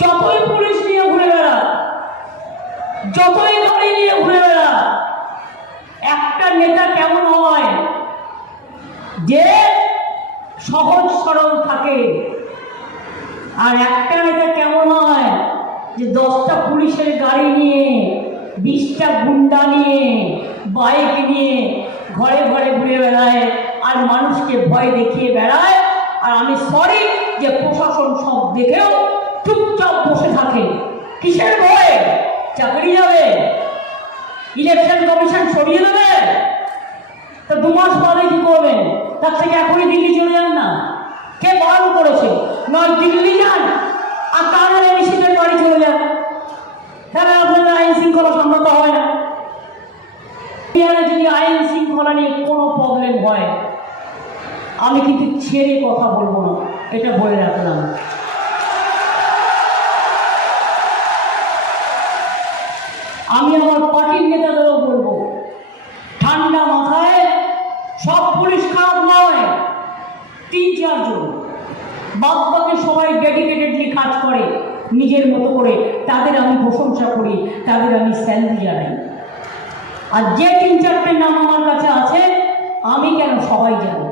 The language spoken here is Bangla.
যতই পুলিশ নিয়ে ঘুরে বেড়া, যতই গাড়ি নিয়ে ঘুরে বেড়া, একটা নেতা কেমন হয় যে সহজ সরল থাকে, আর একটা নেতা কেমন হয় যে 10টা পুলিশের গাড়ি নিয়ে, 20টা গুন্ডা নিয়ে, বাইক নিয়ে ঘরে ঘরে ঘুরে বেড়ায় আর মানুষকে ভয় দেখিয়ে বেড়ায়। আর আমি সরি যে প্রশাসন সব দেখেও চুপচাপ বসে থাকে। কিসের ভয়? চাকরি যাবে, ইলেকশন কমিশন সরিয়ে দেবে, তো 2 মাস পরে কি করবেন? তার থেকে এখনই দিল্লি চলে যান না। কে বারণ করেছে? নয় দিল্লি যান আর তাহলে নিশ্চিতের বাড়ি চলে যান, তাহলে আপনাদের আইন শৃঙ্খলা সামলাতে হয় না। যদি আইন শৃঙ্খলা নিয়ে কোনো প্রবলেম হয়, আমি কিন্তু ছেড়ে কথা বলবো না, এটা বলে রাখলাম। আমি আমার পার্টির নেতাদেরও বলবো, ঠান্ডা মাথায়, সব পুলিশ খারাপ নয়, 3-4 জন, বাদ বাকি সবাই ডেডিকেটেডলি কাজ করে নিজের মতো করে, তাদের আমি প্রশংসা করি, তাদের আমি স্যালুট জানাই। আর যে 3-4টে নাম আমার কাছে আছে, আমি কেন, সবাই জানি।